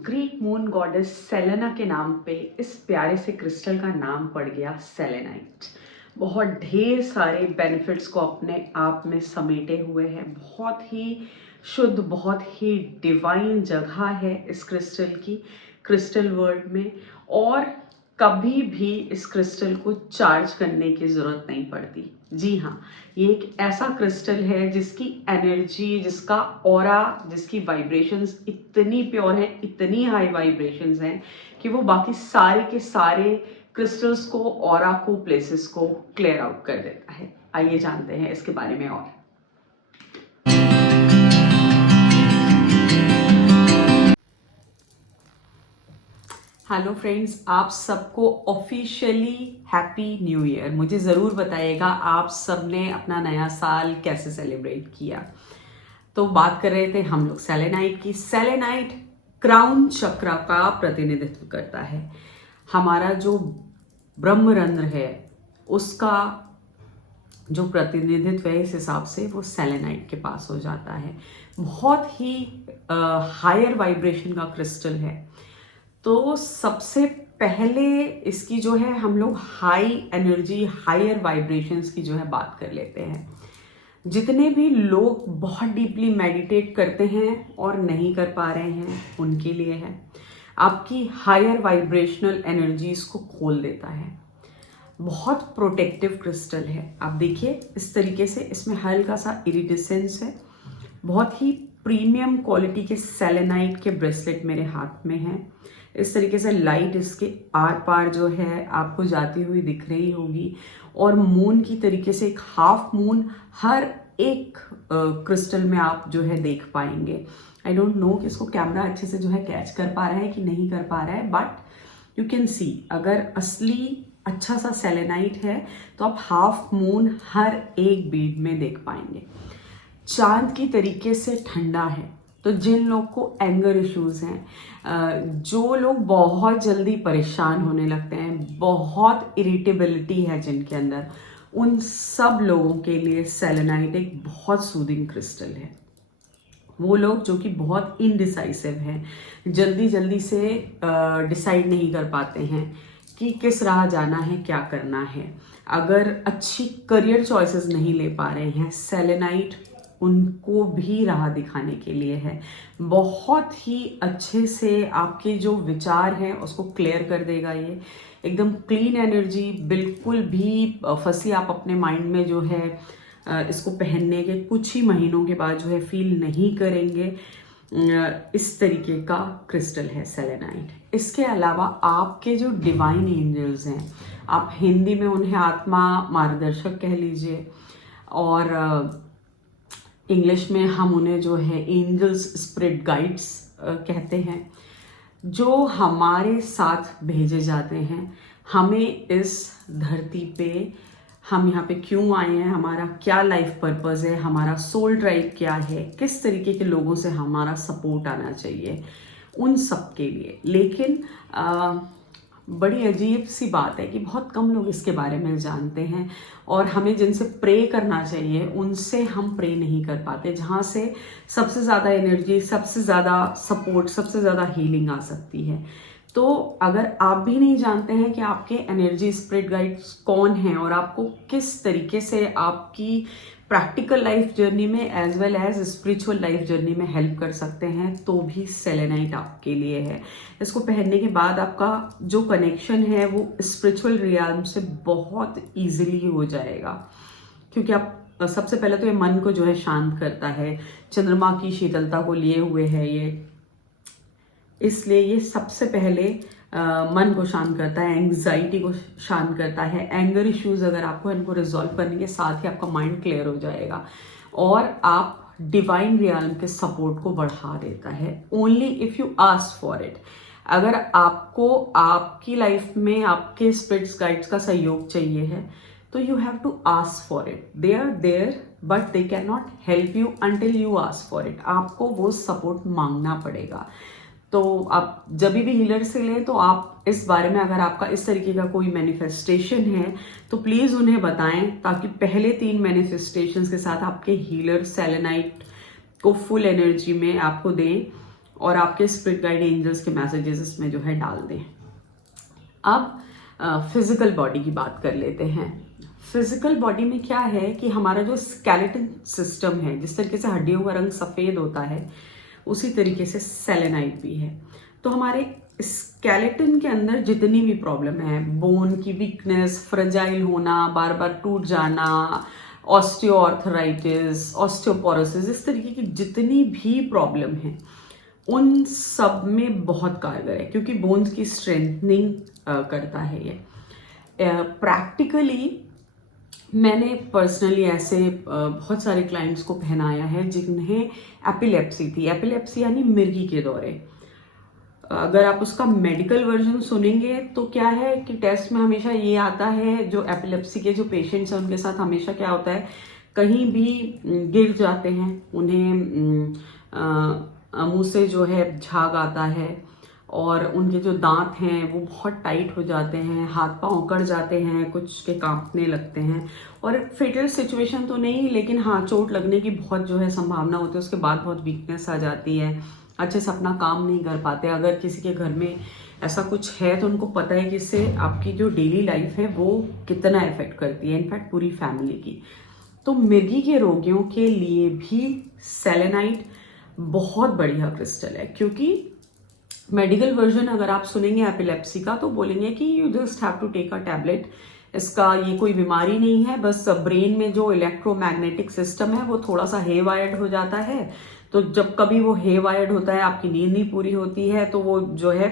Greek moon goddess Selena के नाम पे इस प्यारे से क्रिस्टल का नाम पड़ गया सेलेनाइट। बहुत ढेर सारे बेनिफिट्स को अपने आप में समेटे हुए है। बहुत ही शुद्ध, बहुत ही डिवाइन जगह है इस क्रिस्टल की, क्रिस्टल वर्ल्ड में। और कभी भी इस क्रिस्टल को चार्ज करने की ज़रूरत नहीं पड़ती। जी हाँ, ये एक ऐसा क्रिस्टल है जिसकी एनर्जी, जिसका ऑरा, जिसकी वाइब्रेशंस इतनी प्योर है, इतनी हाई वाइब्रेशंस हैं कि वो बाकी सारे के सारे क्रिस्टल्स को, ऑरा को, प्लेसेस को क्लियर आउट कर देता है। आइए जानते हैं इसके बारे में और। हेलो फ्रेंड्स, आप सबको ऑफिशियली हैप्पी न्यू ईयर। मुझे ज़रूर बताइएगा आप सबने अपना नया साल कैसे सेलिब्रेट किया। तो बात कर रहे थे हम लोग सेलेनाइट की। सेलेनाइट क्राउन चक्र का प्रतिनिधित्व करता है। हमारा जो ब्रह्मरंध्र है उसका जो प्रतिनिधित्व है, इस हिसाब से वो सेलेनाइट के पास हो जाता है। बहुत ही हायर वाइब्रेशन का क्रिस्टल है। तो सबसे पहले इसकी जो है हम लोग हाई एनर्जी, हायर वाइब्रेशंस की जो है बात कर लेते हैं। जितने भी लोग बहुत डीपली मेडिटेट करते हैं और नहीं कर पा रहे हैं, उनके लिए है। आपकी हायर वाइब्रेशनल एनर्जीज को खोल देता है। बहुत प्रोटेक्टिव क्रिस्टल है। आप देखिए इस तरीके से, इसमें हल्का सा इरिडिसेंस है। बहुत ही प्रीमियम क्वालिटी के सेलेनाइट के ब्रेसलेट मेरे हाथ में है। इस तरीके से लाइट इसके आर पार जो है आपको जाती हुई दिख रही होगी। और मून की तरीके से एक हाफ मून हर एक क्रिस्टल में आप जो है देख पाएंगे। आई डोंट नो कि इसको कैमरा अच्छे से जो है कैच कर पा रहा है कि नहीं कर पा रहा है, बट यू कैन सी, अगर असली अच्छा सा सेलेनाइट है तो आप हाफ मून हर एक बीड में देख पाएंगे। चांद की तरीके से ठंडा है। तो जिन लोग को एंगर इश्यूज हैं, जो लोग बहुत जल्दी परेशान होने लगते हैं, बहुत इरिटेबिलिटी है जिनके अंदर, उन सब लोगों के लिए सेलेनाइट एक बहुत सूदिंग क्रिस्टल है। वो लोग जो कि बहुत इनडिसाइसिव हैं, जल्दी जल्दी से डिसाइड नहीं कर पाते हैं कि किस राह जाना है, क्या करना है, अगर अच्छी करियर चॉइसेस नहीं ले पा रहे हैं, सेलेनाइट उनको भी राह दिखाने के लिए है। बहुत ही अच्छे से आपके जो विचार हैं उसको क्लियर कर देगा। ये एकदम क्लीन एनर्जी, बिल्कुल भी फंसी आप अपने माइंड में जो है इसको पहनने के कुछ ही महीनों के बाद जो है फील नहीं करेंगे। इस तरीके का क्रिस्टल है सेलेनाइट। इसके अलावा आपके जो डिवाइन एंजल्स हैं, आप हिंदी में उन्हें आत्मा मार्गदर्शक कह लीजिए, और इंग्लिश में हम उन्हें जो है एंजल्स, स्पिरिट गाइड्स कहते हैं, जो हमारे साथ भेजे जाते हैं। हमें इस धरती पे, हम यहाँ पे क्यों आए हैं, हमारा क्या लाइफ पर्पस है, हमारा सोल ड्राइव क्या है, किस तरीके के लोगों से हमारा सपोर्ट आना चाहिए, उन सब के लिए। लेकिन बड़ी अजीब सी बात है कि बहुत कम लोग इसके बारे में जानते हैं, और हमें जिनसे प्रे करना चाहिए उनसे हम प्रे नहीं कर पाते, जहाँ से सबसे ज़्यादा एनर्जी, सबसे ज़्यादा सपोर्ट, सबसे ज़्यादा हीलिंग आ सकती है। तो अगर आप भी नहीं जानते हैं कि आपके एनर्जी स्पिरिट गाइड्स कौन हैं और आपको किस तरीके से आपकी प्रैक्टिकल लाइफ जर्नी में as well as spiritual life journey में हेल्प कर सकते हैं, तो भी सेलेनाइट आपके लिए है। इसको पहनने के बाद आपका जो कनेक्शन है वो स्पिरिचुअल रियल्म से बहुत इजीली हो जाएगा, क्योंकि आप सबसे पहले तो ये मन को जो है शांत करता है। चंद्रमा की शीतलता को लिए हुए है ये, इसलिए ये सबसे पहले मन को शांत करता है, एंग्जाइटी को शांत करता है। एंगर इश्यूज अगर आपको इनको रिजॉल्व करने के साथ ही आपका माइंड क्लियर हो जाएगा, और आप डिवाइन रियल्म के सपोर्ट को बढ़ा देता है। Only if you ask for it. अगर आपको आपकी लाइफ में आपके स्पिरिट्स गाइड्स का सहयोग चाहिए है, तो you have to ask for it. They are there but they can not help you until you ask for it. आपको वो सपोर्ट मांगना पड़ेगा। तो आप जब भी हीलर से लें तो आप इस बारे में, अगर आपका इस तरीके का कोई मैनिफेस्टेशन है तो प्लीज़ उन्हें बताएं, ताकि पहले 3 मैनिफेस्टेशंस के साथ आपके हीलर सेलेनाइट को फुल एनर्जी में आपको दें, और आपके स्पिरिट गाइड एंजल्स के मैसेजेस इसमें जो है डाल दें। अब फिजिकल बॉडी की बात कर लेते हैं। फिजिकल बॉडी में क्या है कि हमारा जो स्केलेटन सिस्टम है, जिस तरीके से हड्डियों का रंग सफ़ेद होता है, उसी तरीके से सेलेनाइट भी है। तो हमारे स्केलेटन के अंदर जितनी भी प्रॉब्लम है, बोन की वीकनेस, फ्रेजाइल होना, बार बार टूट जाना, ऑस्टियोआर्थराइटिस, ऑस्टियोपोरोसिस, इस तरीके की जितनी भी प्रॉब्लम है उन सब में बहुत कारगर है, क्योंकि बोन्स की स्ट्रेंथनिंग करता है ये। प्रैक्टिकली मैंने पर्सनली ऐसे बहुत सारे क्लाइंट्स को पहनाया है जिन्हें एपिलेप्सी थी। एपिलेप्सी यानी मिर्गी के दौरे। अगर आप उसका मेडिकल वर्जन सुनेंगे तो क्या है कि टेस्ट में हमेशा ये आता है, जो एपिलेप्सी के जो पेशेंट्स हैं उनके साथ हमेशा क्या होता है, कहीं भी गिर जाते हैं, उन्हें मुंह से जो है झाग आता है और उनके जो दांत हैं वो बहुत टाइट हो जाते हैं, हाथ पांव उकड़ जाते हैं, कुछ के कांपने लगते हैं। और फेटल सिचुएशन तो नहीं, लेकिन हाँ चोट लगने की बहुत जो है संभावना होती है। उसके बाद बहुत वीकनेस आ जाती है, अच्छे से अपना काम नहीं कर पाते। अगर किसी के घर में ऐसा कुछ है तो उनको पता है कि इससे आपकी जो डेली लाइफ है वो कितना इफेक्ट करती है, इनफैक्ट पूरी फैमिली की। तो मिर्गी के रोगियों के लिए भी सेलेनाइट बहुत बढ़िया क्रिस्टल है, क्योंकि मेडिकल वर्जन अगर आप सुनेंगे एपिलेप्सी का तो बोलेंगे कि you just have to take a tablet. इसका ये कोई बीमारी नहीं है, बस ब्रेन में जो इलेक्ट्रोमैग्नेटिक सिस्टम है वो थोड़ा सा हे वायर्ड हो जाता है। तो जब कभी वो हे वायर्ड होता है, आपकी नींद नहीं पूरी होती है, तो वो जो है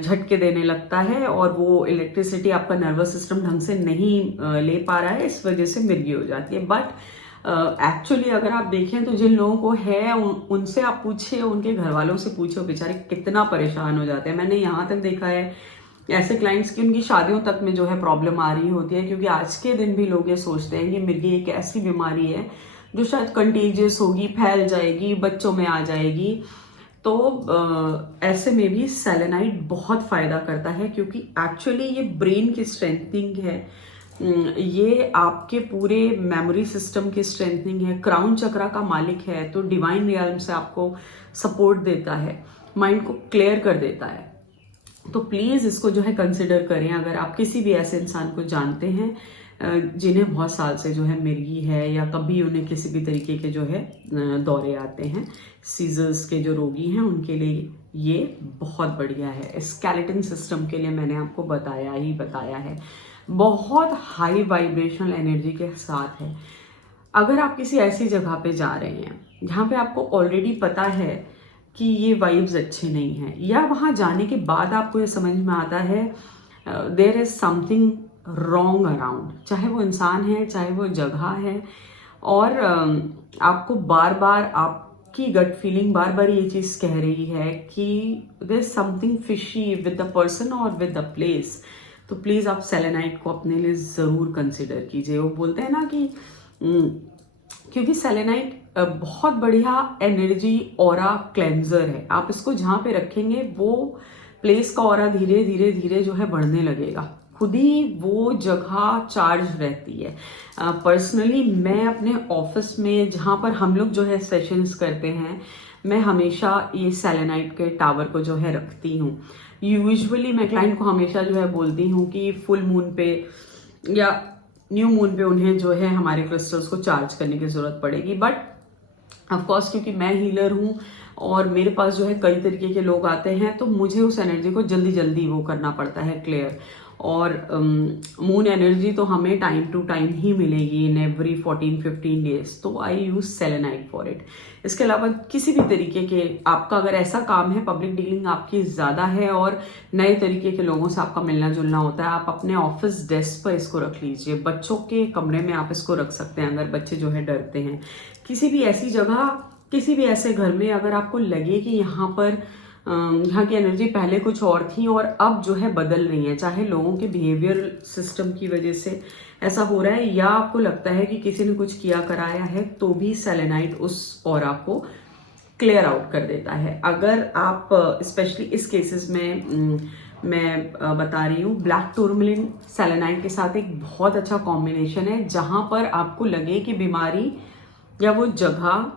झटके देने लगता है और वो इलेक्ट्रिसिटी आपका नर्वस सिस्टम ढंग से नहीं ले पा रहा है, इस वजह से मिर्गी हो जाती है। बट एक्चुअली अगर आप देखें तो जिन लोगों को है उनसे आप पूछिए, उनके घर वालों से पूछिए, बेचारे कितना परेशान हो जाते हैं। मैंने यहाँ तक देखा है ऐसे क्लाइंट्स की उनकी शादियों तक में जो है प्रॉब्लम आ रही होती है, क्योंकि आज के दिन भी लोग ये सोचते हैं कि मिर्गी एक ऐसी बीमारी है जो शायद कंटेजियस होगी, फैल जाएगी, बच्चों में आ जाएगी। तो ऐसे में भी सेलेनाइट बहुत फायदा करता है, क्योंकि एक्चुअली ये ब्रेन की स्ट्रेंथनिंग है, ये आपके पूरे मेमोरी सिस्टम की स्ट्रेंथनिंग है, क्राउन चक्रा का मालिक है, तो डिवाइन रियल्म से आपको सपोर्ट देता है, माइंड को क्लियर कर देता है। तो प्लीज़ इसको जो है कंसिडर करें। अगर आप किसी भी ऐसे इंसान को जानते हैं जिन्हें बहुत साल से जो है मिर्गी है, या कभी उन्हें किसी भी तरीके के जो है दौरे आते हैं, सीजर्स के जो रोगी हैं, उनके लिए ये बहुत बढ़िया है। स्केलेटन सिस्टम के लिए मैंने आपको बताया है, बहुत हाई वाइब्रेशनल एनर्जी के साथ है। अगर आप किसी ऐसी जगह पे जा रहे हैं जहाँ पे आपको ऑलरेडी पता है कि ये वाइब्स अच्छे नहीं हैं, या वहाँ जाने के बाद आपको ये समझ में आता है there is something wrong around, चाहे वो इंसान है, चाहे वो जगह है, और आपको बार बार आपकी गट फीलिंग बार बार ये चीज़ कह रही है कि there is something fishy with the person और विद द प्लेस, तो प्लीज़ आप सेलेनाइट को अपने लिए ज़रूर कंसिडर कीजिए। वो बोलते हैं ना कि क्योंकि सेलेनाइट बहुत बढ़िया एनर्जी ऑरा क्लेंजर है। आप इसको जहाँ पे रखेंगे वो प्लेस का ऑरा धीरे धीरे धीरे जो है बढ़ने लगेगा, खुद ही वो जगह चार्ज रहती है। पर्सनली मैं अपने ऑफिस में जहाँ पर हम लोग जो है सेशंस करते हैं, मैं हमेशा ये सेलेनाइट के टावर को जो है रखती हूँ। यूजुअली मैं क्लाइंट को हमेशा जो है बोलती हूँ कि फुल मून पे या न्यू मून पे उन्हें जो है हमारे क्रिस्टल्स को चार्ज करने की ज़रूरत पड़ेगी। बट ऑफकोर्स क्योंकि मैं हीलर हूँ और मेरे पास जो है कई तरीके के लोग आते हैं, तो मुझे उस एनर्जी को जल्दी जल्दी वो करना पड़ता है क्लियर। और मून एनर्जी तो हमें टाइम टू टाइम ही मिलेगी इन एवरी 14-15 डेज, तो आई यूज सेलेनाइट फॉर इट। इसके अलावा किसी भी तरीके के आपका अगर ऐसा काम है, पब्लिक डीलिंग आपकी ज़्यादा है और नए तरीके के लोगों से आपका मिलना जुलना होता है, आप अपने ऑफिस डेस्क पर इसको रख लीजिए। बच्चों के कमरे में आप इसको रख सकते हैं अगर बच्चे जो है डरते हैं। किसी भी ऐसी जगह, किसी भी ऐसे घर में अगर आपको लगे कि यहाँ की एनर्जी पहले कुछ और थी और अब जो है बदल रही है, चाहे लोगों के बिहेवियर सिस्टम की वजह से ऐसा हो रहा है, या आपको लगता है कि किसी ने कुछ किया कराया है, तो भी सेलेनाइट उस ऑरा को क्लियर आउट कर देता है। अगर आप स्पेशली इस केसेस में मैं बता रही हूँ, ब्लैक टूरमलिन सेलेनाइट के साथ एक बहुत अच्छा कॉम्बिनेशन है। जहाँ पर आपको लगे कि बीमारी या वो जगह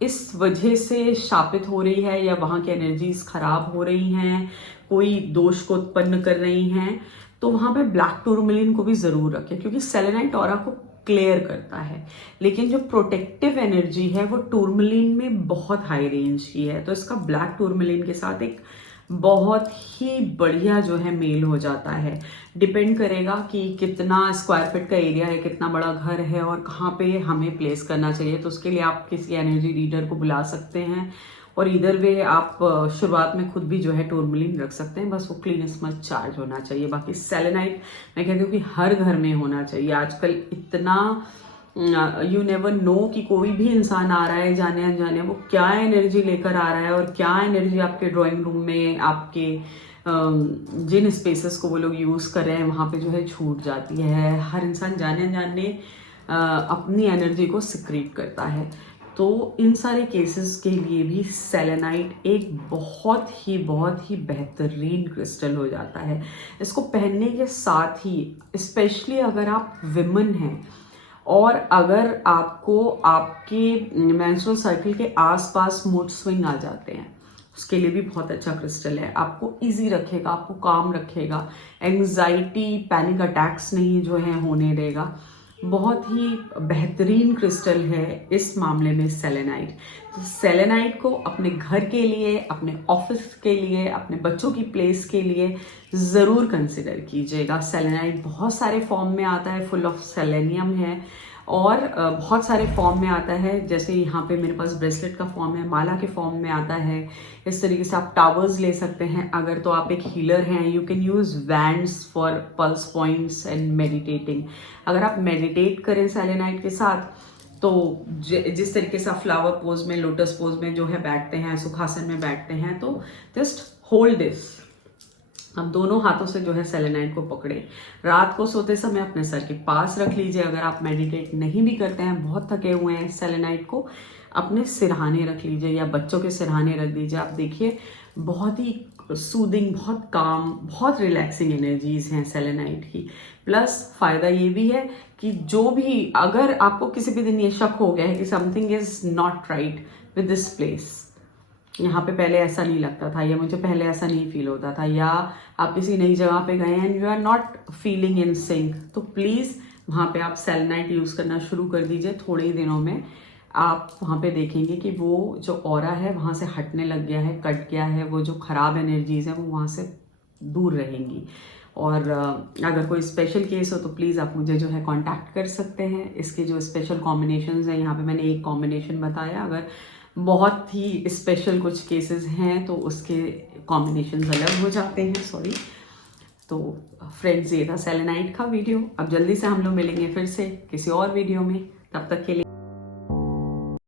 इस वजह से शापित हो रही है या वहाँ की एनर्जीज खराब हो रही हैं, कोई दोष को उत्पन्न कर रही हैं, तो वहाँ पे ब्लैक टूरमलिन को भी ज़रूर रखें, क्योंकि सेलेनाइट ऑरा को क्लियर करता है। लेकिन जो प्रोटेक्टिव एनर्जी है वो टूरमलिन में बहुत हाई रेंज की है, तो इसका ब्लैक टूरमलिन के साथ एक बहुत ही बढ़िया जो है मेल हो जाता है। डिपेंड करेगा कि कितना स्क्वायर फीट का एरिया है, कितना बड़ा घर है और कहाँ पे हमें प्लेस करना चाहिए। तो उसके लिए आप किसी एनर्जी रीडर को बुला सकते हैं, और इधर वे आप शुरुआत में खुद भी जो है टूरमलिन रख सकते हैं, बस वो क्लीनेस मस्ट चार्ज होना चाहिए। बाकी सेलेनाइट मैं कहती हूँ कि हर घर में होना चाहिए। आजकल इतना यू नेवर नो कि कोई भी इंसान आ रहा है जाने अनजाने, वो क्या एनर्जी लेकर आ रहा है और क्या एनर्जी आपके ड्राइंग रूम में, आपके जिन स्पेसेस को वो लोग यूज़ कर रहे हैं वहाँ पे जो है छूट जाती है। हर इंसान जाने अनजाने अपनी एनर्जी को सिक्रीट करता है। तो इन सारे केसेस के लिए भी सेलेनाइट एक बहुत ही बेहतरीन क्रिस्टल हो जाता है। इसको पहनने के साथ ही, स्पेशली अगर आप विमेन हैं और अगर आपको आपके मेंस्ट्रुअल साइकिल के आसपास मूड स्विंग आ जाते हैं, उसके लिए भी बहुत अच्छा क्रिस्टल है। आपको इजी रखेगा, आपको काम रखेगा, एंग्जाइटी पैनिक अटैक्स नहीं जो है होने देगा। बहुत ही बेहतरीन क्रिस्टल है इस मामले में सेलेनाइट। तो सेलेनाइट को अपने घर के लिए, अपने ऑफिस के लिए, अपने बच्चों की प्लेस के लिए ज़रूर कंसिडर कीजिएगा। सेलेनाइट बहुत सारे फॉर्म में आता है, फुल ऑफ सेलेनियम है, और बहुत सारे फॉर्म में आता है। जैसे यहाँ पे मेरे पास ब्रेसलेट का फॉर्म है, माला के फॉर्म में आता है। इस तरीके से आप टावर्स ले सकते हैं। अगर तो आप एक हीलर हैं, you can use wands for pulse points and meditating. अगर आप मेडिटेट करें सेलेनाइट के साथ, तो जिस तरीके से आप फ्लावर पोज में, लोटस पोज में जो है बैठते हैं, सुखासन में बैठते हैं, तो जस्ट होल्ड दिस। हम दोनों हाथों से जो है सेलेनाइट को पकड़े, रात को सोते समय अपने सर के पास रख लीजिए। अगर आप मेडिटेट नहीं भी करते हैं, बहुत थके हुए हैं, सेलेनाइट को अपने सिरहाने रख लीजिए या बच्चों के सिरहाने रख दीजिए। आप देखिए बहुत ही सूदिंग, बहुत काम, बहुत रिलैक्सिंग एनर्जीज हैं सेलेनाइट की। प्लस फ़ायदा ये भी है कि जो भी, अगर आपको किसी भी दिन ये शक हो गया है कि something is not right with this place, यहाँ पे पहले ऐसा नहीं लगता था, या मुझे पहले ऐसा नहीं फील होता था, या आप किसी नई जगह पे गए and you are not feeling in sync, तो प्लीज़ वहाँ पे आप सेलेनाइट यूज़ करना शुरू कर दीजिए। थोड़े ही दिनों में आप वहाँ पे देखेंगे कि वो जो ऑरा है वहाँ से हटने लग गया है, कट गया है, वो जो ख़राब एनर्जीज़ हैं वो वहाँ से दूर रहेंगी। और अगर कोई स्पेशल केस हो तो प्लीज़ आप मुझे जो है कांटेक्ट कर सकते हैं। इसके जो स्पेशल कॉम्बिनेशंस हैं, यहाँ पे मैंने एक कॉम्बिनेशन बताया। अगर बहुत ही स्पेशल कुछ केसेस हैं तो उसके कॉम्बिनेशंस अलग हो जाते हैं, सॉरी। तो फ्रेंड्स, ये था सेलेनाइट का वीडियो। अब जल्दी से हम लोग मिलेंगे फिर से किसी और वीडियो में। तब तक के लिए